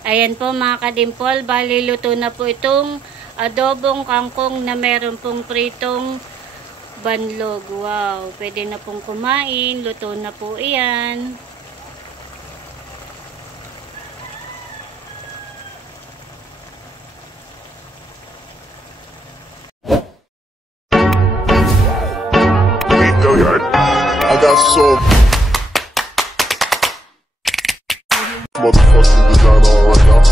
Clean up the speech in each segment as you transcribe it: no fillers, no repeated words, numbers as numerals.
Ayan po mga kadimpol, bali luto na po itong adobong kangkong na meron pong pritong banlog. Wow, pwede na pong kumain, luto na po iyan. I got so motherfucking design on right now.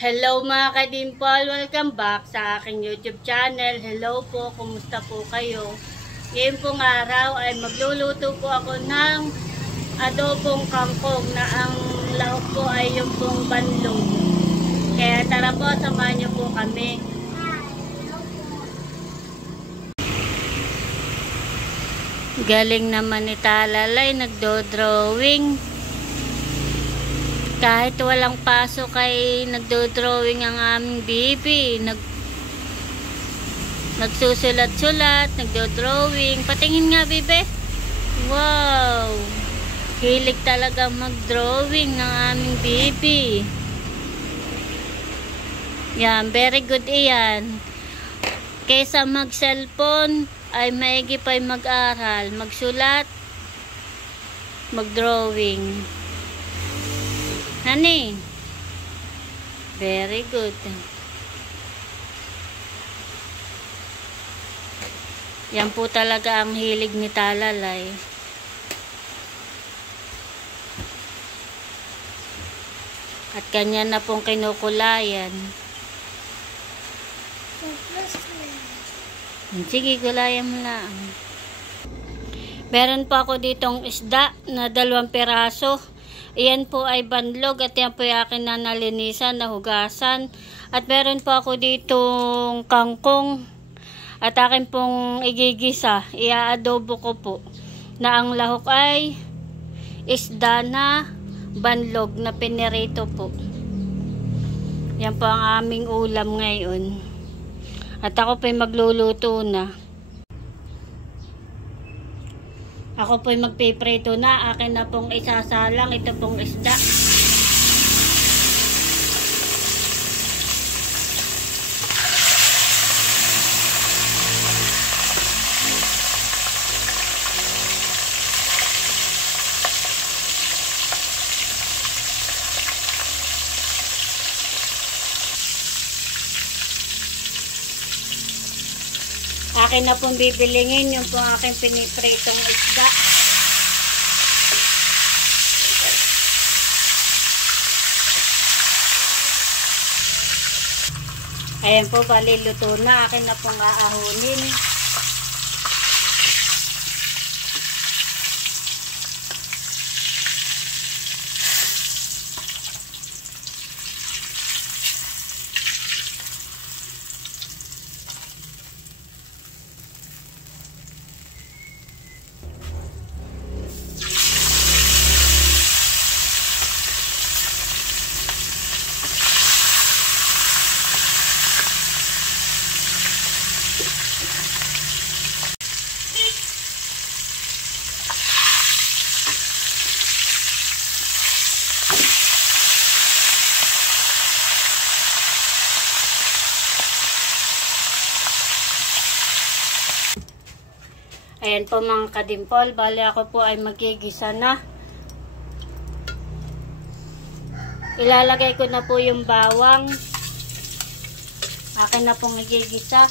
Hello mga kadimpol, welcome back sa aking YouTube channel. Hello po, kumusta po kayo? Ngayon pong araw ay magluluto po ako ng adobong kangkong na ang lahok po ay yung pong banlog. Kaya tara po, samahan niyo po kami. Galing naman ni Talalay, nagdo-drawing. Kahit walang pasok ay nagdo-drawing ang aming baby. Nagsusulat-sulat, nagdo-drawing. Patingin nga, bebe. Wow! Hilig talaga mag-drawing ng aming baby. Yan, very good iyan. Kaysa mag-cellphone, ay maigi pa'y mag-aral, magsulat, mag-drawing. Honey, very good. Yan po talaga ang hilig ni Talalay. At kanya na pong kinukulayan. Sige, gulayan mo lang. Meron po ako ditong isda na 2 piraso. Iyan po ay banlog at yan po ay akin na nalinisan, nahugasan. At meron po ako ditong kangkong at akin pong igigisa. Ia-adobo ko po na ang lahok ay isda na banlog na pinirito po. Yan po ang aming ulam ngayon. At ako po'y magluluto na. Ako po'y magpiprito na. Akin na pong isasalang ito pong isda. Akin na pong bibilingin yung pong aking pinipritong isda. Ayan po, bali luto na. Akin na pong aahunin. Ayan po mga kadimpol, bali ako po ay magigisa na. Ilalagay ko na po yung bawang. Akin na pong igigisa.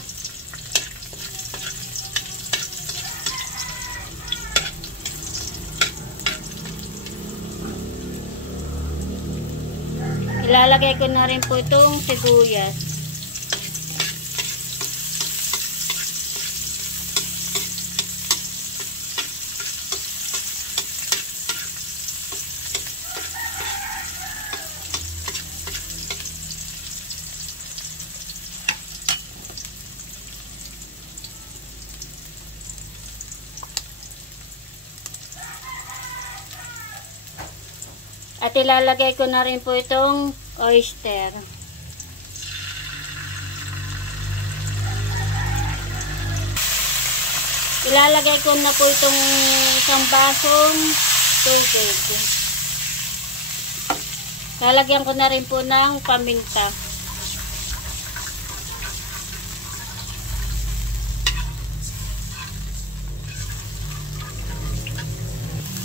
Ilalagay ko na rin po itong sibuyas. At ilalagay ko na rin po itong oyster. Ilalagay ko na po itong isang basong tubig. Lalagyan ko na rin po ng paminta.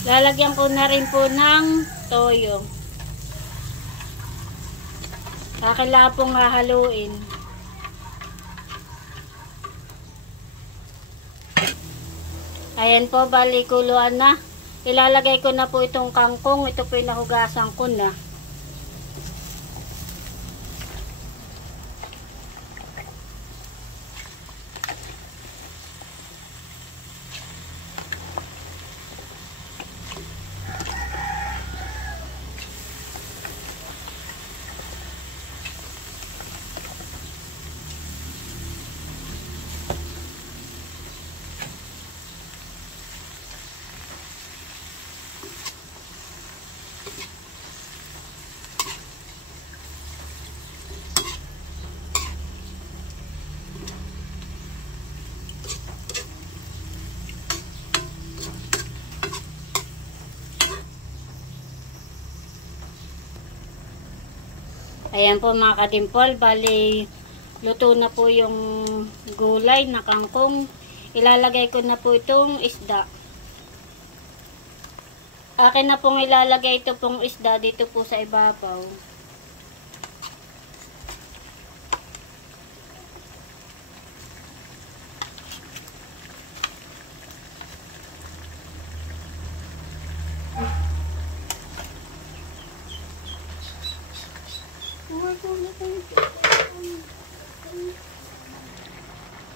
Lalagyan ko na rin po ng toyo. Kailangan pong hahaluin. Ayan po, bali kuluan na. Ilalagay ko na po itong kangkong. Ito po yung nahugasan ko na. Ayan po mga kadimpol, bali luto na po yung gulay na kangkong. Ilalagay ko na po itong isda. Akin na pong ilalagay ito pong isda dito po sa ibabaw.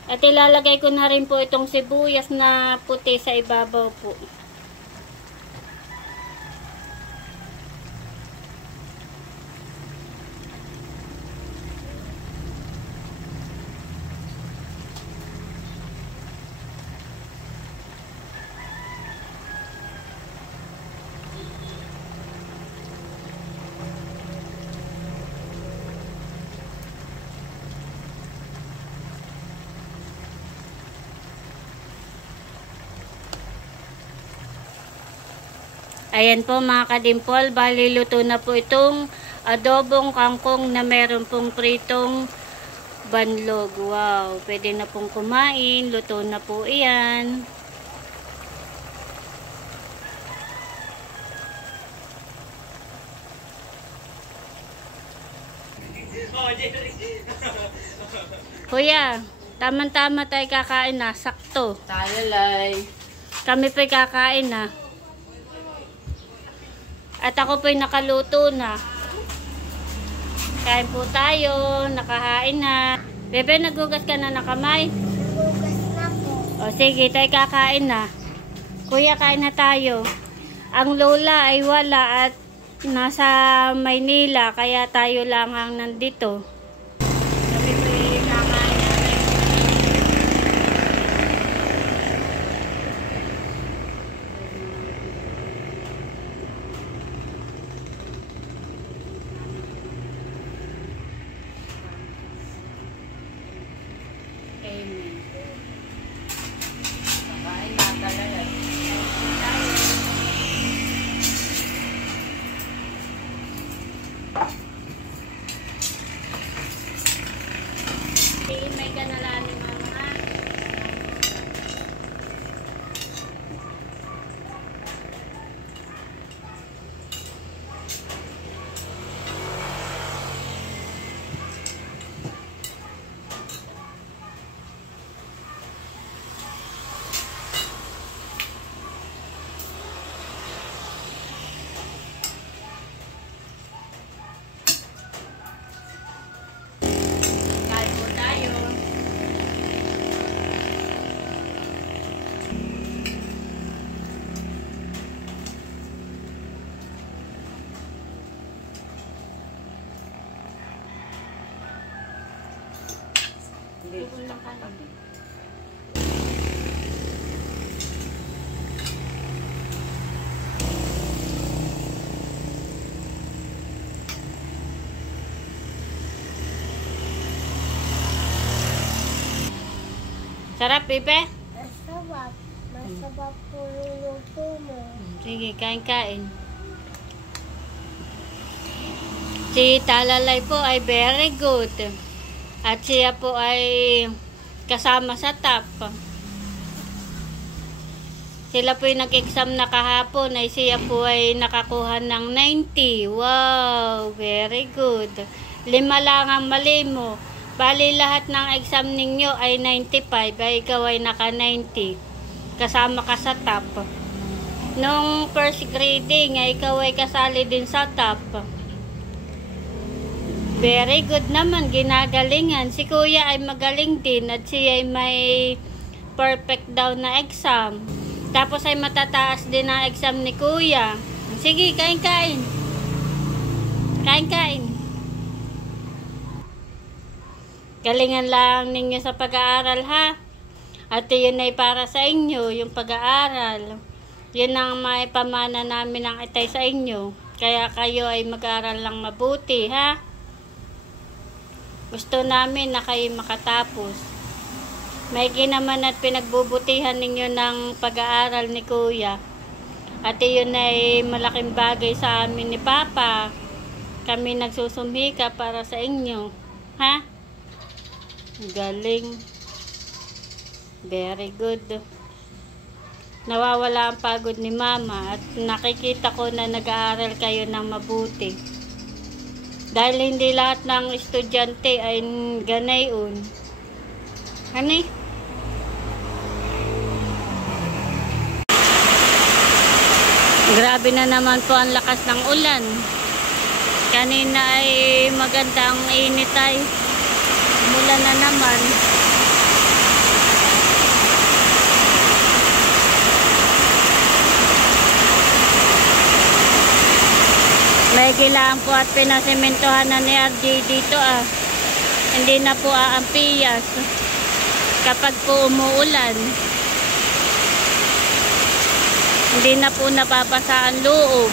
At ilalagay ko na rin po itong sibuyas na puti sa ibabaw po. Ayan po mga kadimpol, bali luto na po itong adobong kangkong na meron pong pritong banlog. Wow, pwede na pong kumain, luto na po iyan. Kuya, tama-tama tayo kakain na, sakto. Tayo, Lay. Kami po'y kakain na. At ako po'y nakaluto na. Kain po tayo, nakahain na. Bebe, nagugas ka na ng kamay? Nagugas na po. O sige, tayo kakain na. Kuya, kain na tayo. Ang lola ay wala at nasa Maynila, kaya tayo lang ang nandito. Kami po'y kakain na. Amen. Kakain na talaga. May kanalaan ni mama ha? Kain po tayo. Hindi. Sarap, Pepe? Sarap. Masarap po luluto mo. Sige, kain-kain. Si Talalay po ay very good. At siya po ay kasama sa top. Sila po yung nag-exam na kahapon ay siya po ay nakakuha ng 90. Wow, very good. 5 lang ang mali mo. Bali lahat ng exam ninyo ay 95 ay ikaw ay naka 90. Kasama ka sa top. Nung first grading ay ikaw ay kasali din sa top. Very good naman, ginagalingan. Si kuya ay magaling din at siya ay may perfect daw na exam. Tapos ay matataas din ang exam ni kuya. Sige, kain-kain. Kain-kain. Galingan lang ninyo sa pag-aaral ha. At yun ay para sa inyo, yung pag-aaral. Yun ang may pamana namin ng itay sa inyo. Kaya kayo ay mag-aaral lang mabuti ha. Gusto namin na kayo makatapos. May ginaman at pinagbubutihan ninyo ng pag-aaral ni kuya. At yun ay malaking bagay sa amin ni Papa. Kami nagsusumika para sa inyo. Ha? Galing. Very good. Nawawala ang pagod ni Mama at nakikita ko na nag-aaral kayo ng mabuti. Dahil hindi lahat ng estudyante ay ganayon. Hani? Grabe na naman po ang lakas ng ulan. Kanina ay magandang init ay umulan na naman. May gilaan po at pinasimentohan na ni RJ dito Hindi na po aampiyas kapag po umuulan. Hindi na po napapasa ang loob.